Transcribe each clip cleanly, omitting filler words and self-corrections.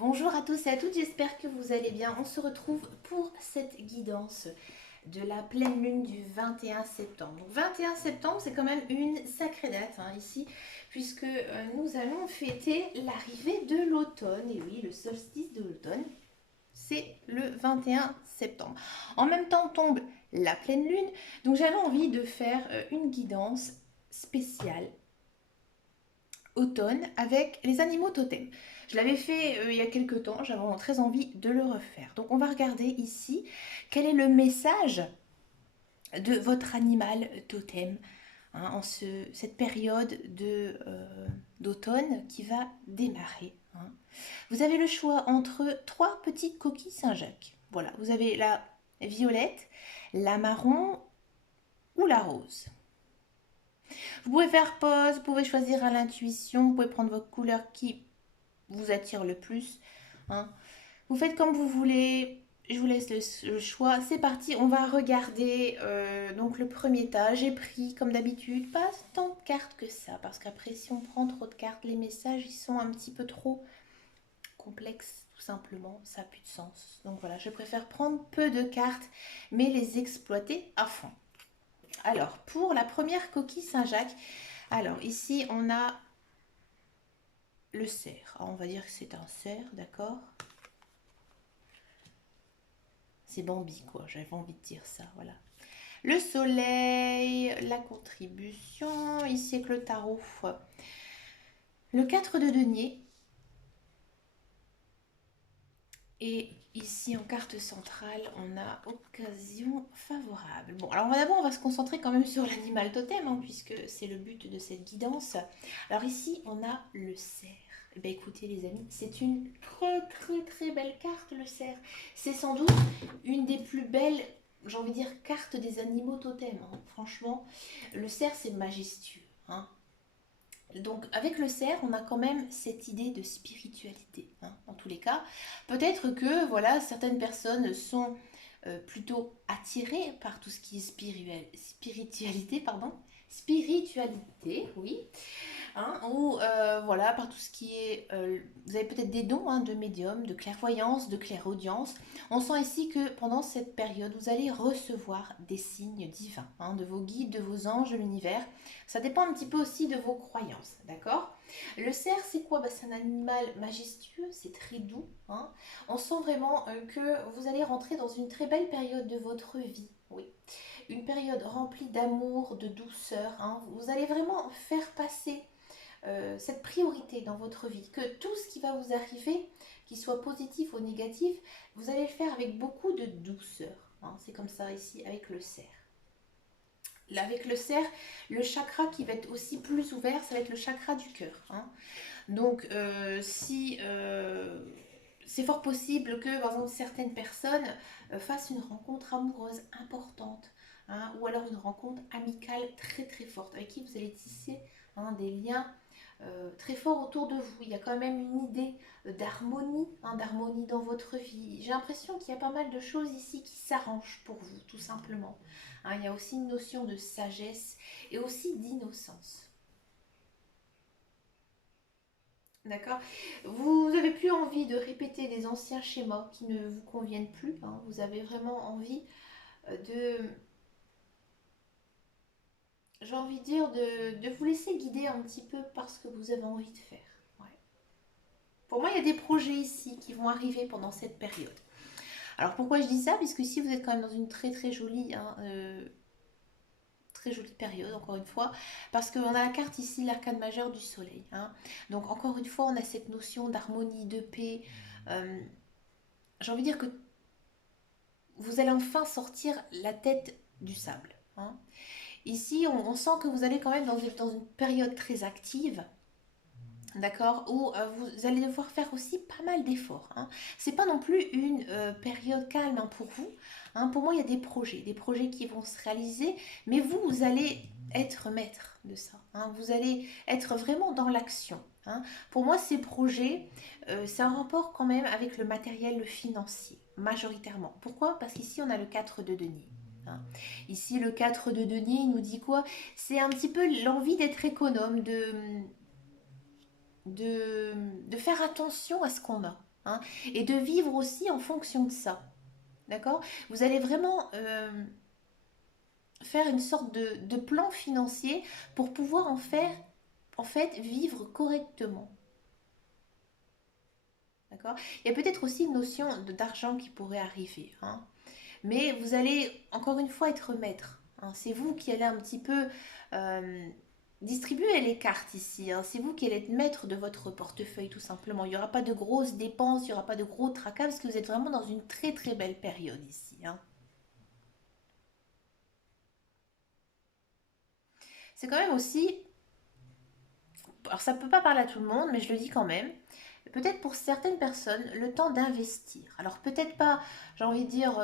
Bonjour à tous et à toutes, j'espère que vous allez bien. On se retrouve pour cette guidance de la pleine lune du 21 septembre. Donc 21 septembre, c'est quand même une sacrée date ici, puisque nous allons fêter l'arrivée de l'automne. Et oui, le solstice de l'automne, c'est le 21 septembre. En même temps tombe la pleine lune, donc j'avais envie de faire une guidance spéciale automne avec les animaux totems. Je l'avais fait il y a quelques temps, j'avais vraiment très envie de le refaire. Donc on va regarder ici quel est le message de votre animal totem en cette période d'automne qui va démarrer. Vous avez le choix entre trois petites coquilles Saint-Jacques. Voilà, vous avez la violette, la marron ou la rose. Vous pouvez faire pause, vous pouvez choisir à l'intuition, vous pouvez prendre votre couleur qui vous attire le plus. hein. Vous faites comme vous voulez, je vous laisse le choix. C'est parti, on va regarder donc le premier tas. J'ai pris comme d'habitude pas tant de cartes que ça, parce qu'après si on prend trop de cartes, les messages ils sont un petit peu trop complexes, tout simplement, ça n'a plus de sens. Donc voilà, je préfère prendre peu de cartes, mais les exploiter à fond. Alors, pour la première coquille Saint-Jacques, alors ici on a le cerf. Alors, on va dire que c'est un cerf, d'accord. C'est Bambi, quoi. J'avais envie de dire ça, voilà. Le soleil, la contribution, ici avec le tarot. Le 4 de denier. Et ici en carte centrale, on a occasion favorable. Bon, alors d'abord, on va se concentrer quand même sur l'animal totem, puisque c'est le but de cette guidance. Alors ici, on a le cerf. Eh bien, écoutez les amis, c'est une très très très belle carte, le cerf. C'est sans doute une des plus belles, j'ai envie de dire, cartes des animaux totems. Franchement, le cerf, c'est majestueux. Donc avec le cerf, on a quand même cette idée de spiritualité, en tous les cas. Peut-être que voilà, certaines personnes sont plutôt attirées par tout ce qui est spiritualité, pardon. Spiritualité, oui. Ou voilà, par tout ce qui est... vous avez peut-être des dons de médium, de clairvoyance, de clairaudience. On sent ici que pendant cette période, vous allez recevoir des signes divins, de vos guides, de vos anges, de l'univers. Ça dépend un petit peu aussi de vos croyances, d'accord. Le cerf, c'est quoi? C'est un animal majestueux, c'est très doux. On sent vraiment que vous allez rentrer dans une très belle période de votre vie, oui. Une période remplie d'amour, de douceur. Vous allez vraiment faire passer cette priorité dans votre vie, que tout ce qui va vous arriver, qu'il soit positif ou négatif, vous allez le faire avec beaucoup de douceur. C'est comme ça ici avec le cerf. Là, avec le cerf, le chakra qui va être aussi plus ouvert, ça va être le chakra du cœur. Donc, si c'est fort possible que, par exemple, certaines personnes fassent une rencontre amoureuse importante, ou alors une rencontre amicale très très forte, avec qui vous allez tisser des liens très forts autour de vous. Il y a quand même une idée d'harmonie dans votre vie. J'ai l'impression qu'il y a pas mal de choses ici qui s'arrangent pour vous, tout simplement. Il y a aussi une notion de sagesse et aussi d'innocence. D'accord. Vous n'avez plus envie de répéter des anciens schémas qui ne vous conviennent plus. Vous avez vraiment envie de, j'ai envie de dire, de vous laisser guider un petit peu par ce que vous avez envie de faire. Ouais. Pour moi, il y a des projets ici qui vont arriver pendant cette période. Alors pourquoi je dis ça? Puisque ici, vous êtes quand même dans une très très jolie période, encore une fois, parce qu'on a la carte ici, l'arcane majeur du soleil. Donc encore une fois, on a cette notion d'harmonie, de paix. Euh, J'ai envie de dire que vous allez enfin sortir la tête du sable. Ici, on sent que vous allez quand même dans une période très active. D'accord, où vous allez devoir faire aussi pas mal d'efforts. C'est pas non plus une période calme pour vous. Pour moi, il y a des projets qui vont se réaliser, mais vous allez être maître de ça. Vous allez être vraiment dans l'action. Pour moi, ces projets, c'est un rapport quand même avec le matériel, le financier, majoritairement. Pourquoi? Parce qu'ici, on a le 4 de denier. Ici, le 4 de denier, il nous dit quoi? C'est un petit peu l'envie d'être économe, de faire attention à ce qu'on a. hein, et de vivre aussi en fonction de ça. D'accord? Vous allez vraiment faire une sorte de plan financier pour pouvoir en fait, vivre correctement. D'accord? Il y a peut-être aussi une notion d'argent qui pourrait arriver, hein. Mais vous allez encore une fois être maître, hein. C'est vous qui allez un petit peu euh, distribuer les cartes ici, hein. C'est vous qui allez être maître de votre portefeuille tout simplement. Il n'y aura pas de grosses dépenses, il n'y aura pas de gros tracas parce que vous êtes vraiment dans une très très belle période ici, hein. C'est quand même aussi, alors ça ne peut pas parler à tout le monde, mais je le dis quand même, peut-être pour certaines personnes, le temps d'investir. Alors peut-être pas, j'ai envie de dire,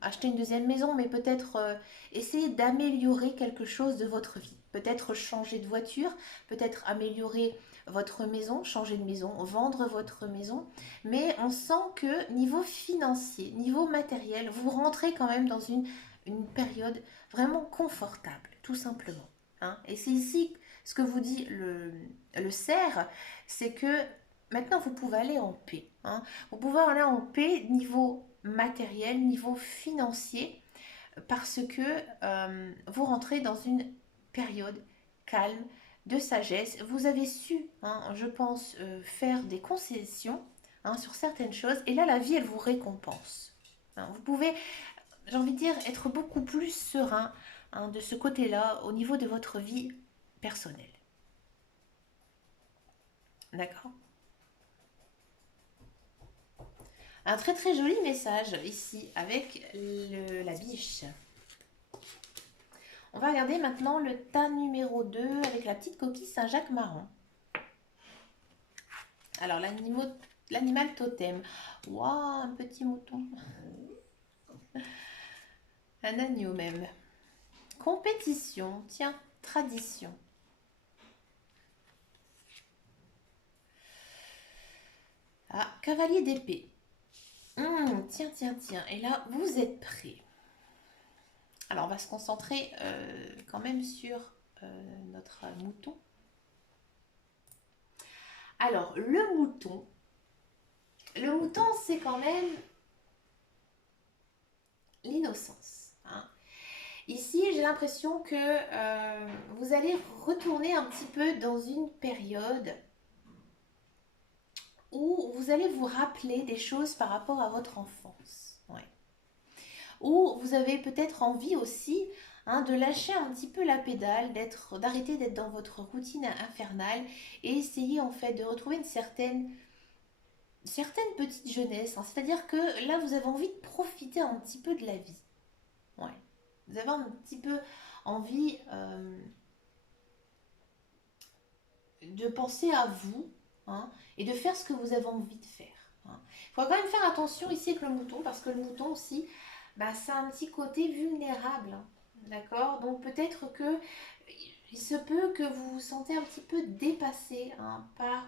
acheter une deuxième maison, mais peut-être essayer d'améliorer quelque chose de votre vie. Peut-être changer de voiture, peut-être améliorer votre maison, changer de maison, vendre votre maison. Mais on sent que niveau financier, niveau matériel, vous rentrez quand même dans une période vraiment confortable, tout simplement, hein. Et c'est ici ce que vous dit le cerf, c'est que maintenant vous pouvez aller en paix, hein. Vous pouvez aller en paix niveau matériel, niveau financier, parce que vous rentrez dans une période calme, de sagesse. Vous avez su, hein, je pense, faire des concessions, hein, sur certaines choses, et là la vie elle vous récompense, hein. Vous pouvez, j'ai envie de dire, être beaucoup plus serein, hein, de ce côté-là au niveau de votre vie personnelle. D'accord? Un très très joli message ici avec la biche. On va regarder maintenant le tas numéro 2 avec la petite coquille Saint-Jacques marron. Alors l'animal totem. Waouh, un petit mouton. Un agneau même. Compétition, tiens, tradition. Ah, cavalier d'épée. Tiens, tiens, tiens. Et là, vous êtes prêts. Alors, on va se concentrer quand même sur notre mouton. Alors, le mouton, c'est quand même l'innocence, hein. Ici, j'ai l'impression que vous allez retourner un petit peu dans une période où vous allez vous rappeler des choses par rapport à votre enfance. Ouais. Où vous avez peut-être envie aussi, hein, de lâcher un petit peu la pédale, d'arrêter d'être dans votre routine infernale et essayer en fait de retrouver certaine petite jeunesse, hein. C'est-à-dire que là, vous avez envie de profiter un petit peu de la vie. Ouais. Vous avez un petit peu envie de penser à vous, hein, et de faire ce que vous avez envie de faire, hein. Il faut quand même faire attention ici avec le mouton parce que le mouton aussi, bah, c'est un petit côté vulnérable, hein. D'accord? Donc peut-être que il se peut que vous vous sentez un petit peu dépassé, hein, par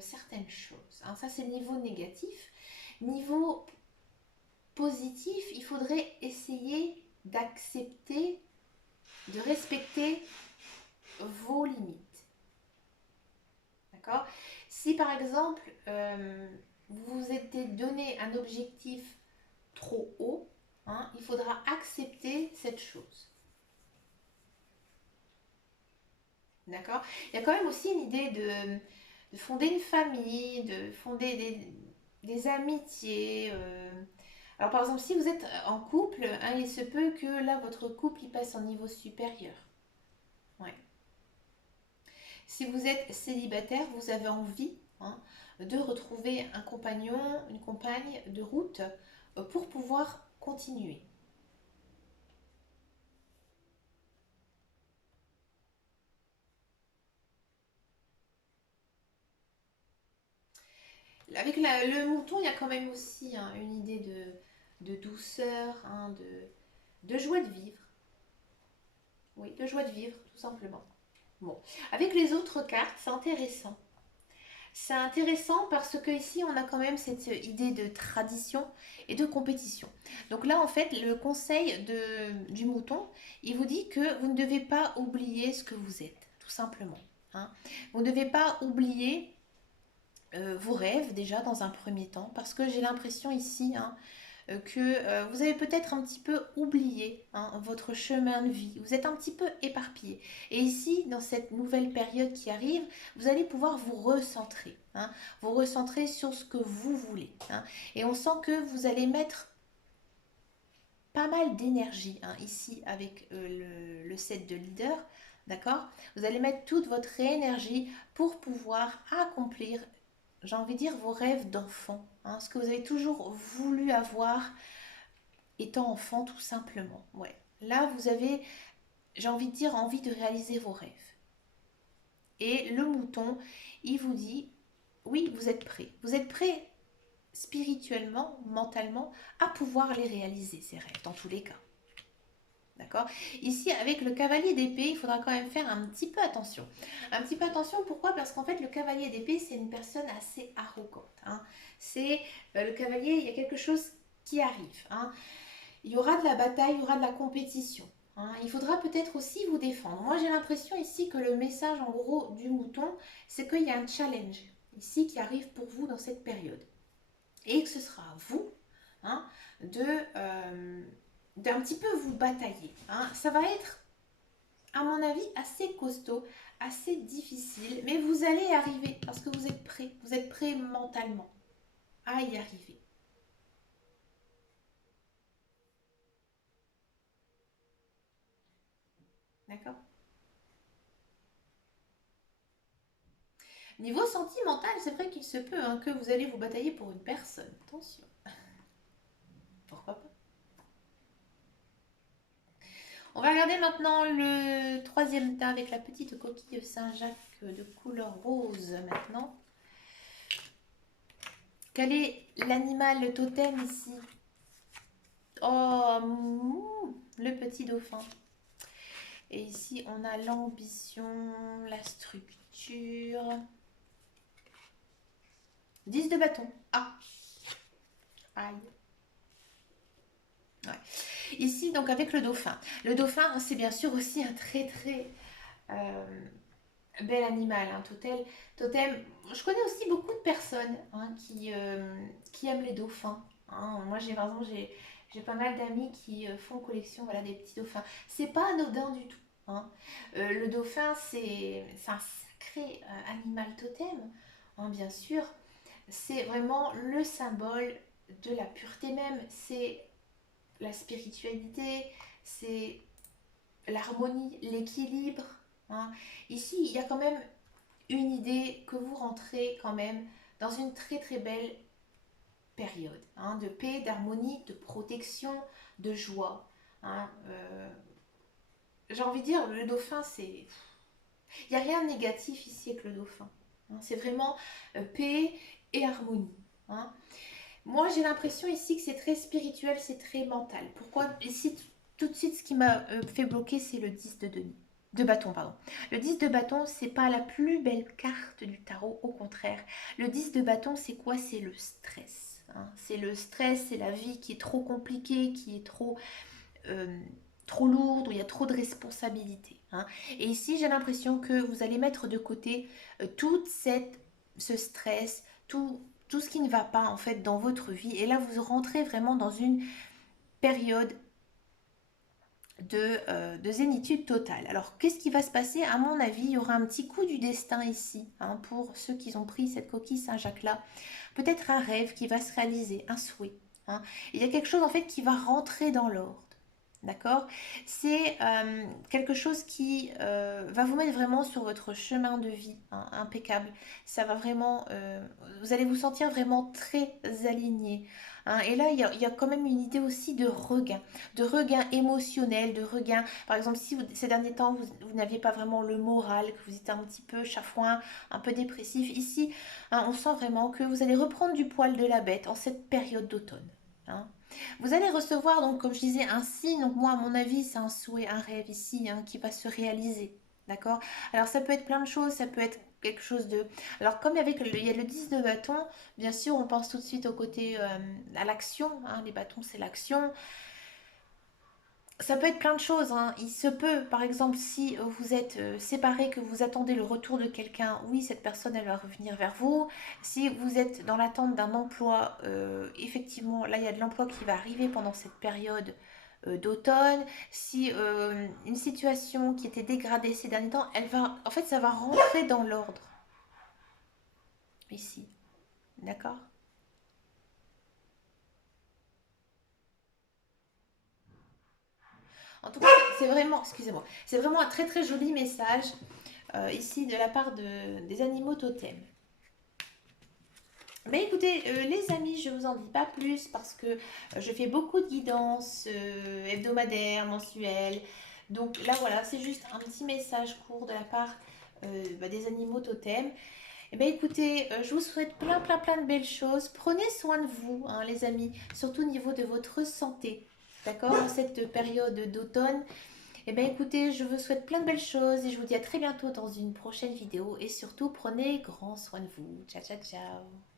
certaines choses, hein. Ça, c'est le niveau négatif. Niveau positif, il faudrait essayer d'accepter, de respecter vos limites. D'accord? Si par exemple, vous vous êtes donné un objectif trop haut, hein, il faudra accepter cette chose. D'accord? Il y a quand même aussi une idée de fonder une famille, de fonder des amitiés. Alors par exemple, si vous êtes en couple, hein, il se peut que là, votre couple il passe en niveau supérieur. Ouais. Si vous êtes célibataire, vous avez envie, hein, de retrouver un compagnon, une compagne de route pour pouvoir continuer. Avec le mouton, il y a quand même aussi, hein, une idée de douceur, hein, de joie de vivre. Oui, de joie de vivre, tout simplement. Bon, avec les autres cartes, c'est intéressant. C'est intéressant parce que ici on a quand même cette idée de tradition et de compétition. Donc là en fait le conseil du mouton, il vous dit que vous ne devez pas oublier ce que vous êtes, tout simplement, hein. Vous ne devez pas oublier vos rêves déjà dans un premier temps, parce que j'ai l'impression ici hein, que vous avez peut-être un petit peu oublié hein, votre chemin de vie, vous êtes un petit peu éparpillé. Et ici, dans cette nouvelle période qui arrive, vous allez pouvoir hein, vous recentrer sur ce que vous voulez. Hein. Et on sent que vous allez mettre pas mal d'énergie hein, ici avec le set de leader. D'accord. Vous allez mettre toute votre énergie pour pouvoir accomplir, j'ai envie de dire, vos rêves d'enfant. Hein, ce que vous avez toujours voulu avoir étant enfant, tout simplement. Ouais. Là, vous avez, j'ai envie de dire, envie de réaliser vos rêves. Et le mouton, il vous dit, oui, vous êtes prêt. Vous êtes prêt spirituellement, mentalement, à pouvoir les réaliser, ces rêves, dans tous les cas. D'accord. Ici, avec le cavalier d'épée, il faudra quand même faire un petit peu attention. Un petit peu attention, pourquoi? Parce qu'en fait, le cavalier d'épée, c'est une personne assez arrogante. Hein. C'est le cavalier, il y a quelque chose qui arrive. Hein. Il y aura de la bataille, il y aura de la compétition. Hein. Il faudra peut-être aussi vous défendre. Moi, j'ai l'impression ici que le message, en gros, du mouton, c'est qu'il y a un challenge ici qui arrive pour vous dans cette période. Et que ce sera à vous hein, d'un petit peu vous batailler. Hein. Ça va être, à mon avis, assez costaud, assez difficile, mais vous allez y arriver parce que vous êtes prêt mentalement à y arriver. D'accord. Niveau sentimental, c'est vrai qu'il se peut hein, que vous allez vous batailler pour une personne. Attention, pourquoi pas. On va regarder maintenant le troisième tas avec la petite coquille Saint-Jacques de couleur rose maintenant. Quel est l'animal totem ici? Oh, le petit dauphin. Et ici, on a l'ambition, la structure. 10 de bâton. Ah, aïe. Ouais. Ici, donc avec le dauphin. Le dauphin, c'est bien sûr aussi un très très bel animal, un totem. Je connais aussi beaucoup de personnes hein, qui aiment les dauphins. Hein. Moi, par exemple, j'ai pas mal d'amis qui font collection voilà, des petits dauphins. C'est pas anodin du tout. Hein. Le dauphin, c'est un sacré animal totem, hein, bien sûr. C'est vraiment le symbole de la pureté même. C'est la spiritualité, c'est l'harmonie, l'équilibre. Hein. Ici, il y a quand même une idée que vous rentrez quand même dans une très très belle période hein, de paix, d'harmonie, de protection, de joie. Hein. J'ai envie de dire, le dauphin, c'est... Il n'y a rien de négatif ici avec le dauphin. Hein. C'est vraiment paix et harmonie. Hein. Moi, j'ai l'impression ici que c'est très spirituel, c'est très mental. Pourquoi? Ici, tout de suite, ce qui m'a fait bloquer, c'est le 10 de Denis. De bâton, pardon. Le 10 de bâton, c'est pas la plus belle carte du tarot, au contraire. Le 10 de bâton, c'est quoi? C'est le stress. Hein. C'est le stress, c'est la vie qui est trop compliquée, qui est euh, trop lourde, où il y a trop de responsabilités. Hein. Et ici, j'ai l'impression que vous allez mettre de côté toute ce stress, tout ce qui ne va pas en fait dans votre vie. Et là, vous rentrez vraiment dans une période de zénitude totale. Alors, qu'est-ce qui va se passer? À mon avis, il y aura un petit coup du destin ici, hein, pour ceux qui ont pris cette coquille Saint-Jacques-là. Peut-être un rêve qui va se réaliser, un souhait. Hein. Il y a quelque chose en fait qui va rentrer dans l'ordre. D'accord. C'est quelque chose qui va vous mettre vraiment sur votre chemin de vie hein, impeccable. Ça va vraiment, vous allez vous sentir vraiment très aligné. Hein. Et là, il y a quand même une idée aussi de regain émotionnel, de regain. Par exemple, si ces derniers temps, vous n'aviez pas vraiment le moral, que vous étiez un petit peu chafouin, un peu dépressif, ici, hein, on sent vraiment que vous allez reprendre du poil de la bête en cette période d'automne. Hein. Vous allez recevoir, donc, comme je disais, un signe. Donc, moi, à mon avis, c'est un souhait, un rêve ici hein, qui va se réaliser. D'accord. Alors, ça peut être plein de choses. Ça peut être quelque chose de... Alors, comme il y a le 10 de bâton, bien sûr, on pense tout de suite au côté à l'action. Hein, les bâtons, c'est l'action. Ça peut être plein de choses, hein. Il se peut, par exemple, si vous êtes séparés, que vous attendez le retour de quelqu'un, oui, cette personne, elle va revenir vers vous. Si vous êtes dans l'attente d'un emploi, effectivement, là, il y a de l'emploi qui va arriver pendant cette période d'automne. Si une situation qui était dégradée ces derniers temps, elle va, en fait, ça va rentrer dans l'ordre ici. D'accord? En tout cas, c'est vraiment, excusez-moi, c'est vraiment un très très joli message ici de la part des animaux totems. Mais écoutez, les amis, je vous en dis pas plus parce que je fais beaucoup de guidances hebdomadaires, mensuelles. Donc là, voilà, c'est juste un petit message court de la part des animaux totems. Eh bien, écoutez, je vous souhaite plein, plein, plein de belles choses. Prenez soin de vous, hein, les amis, surtout au niveau de votre santé. D'accord? En cette période d'automne. Eh bien, écoutez, je vous souhaite plein de belles choses et je vous dis à très bientôt dans une prochaine vidéo. Et surtout, prenez grand soin de vous. Ciao, ciao, ciao.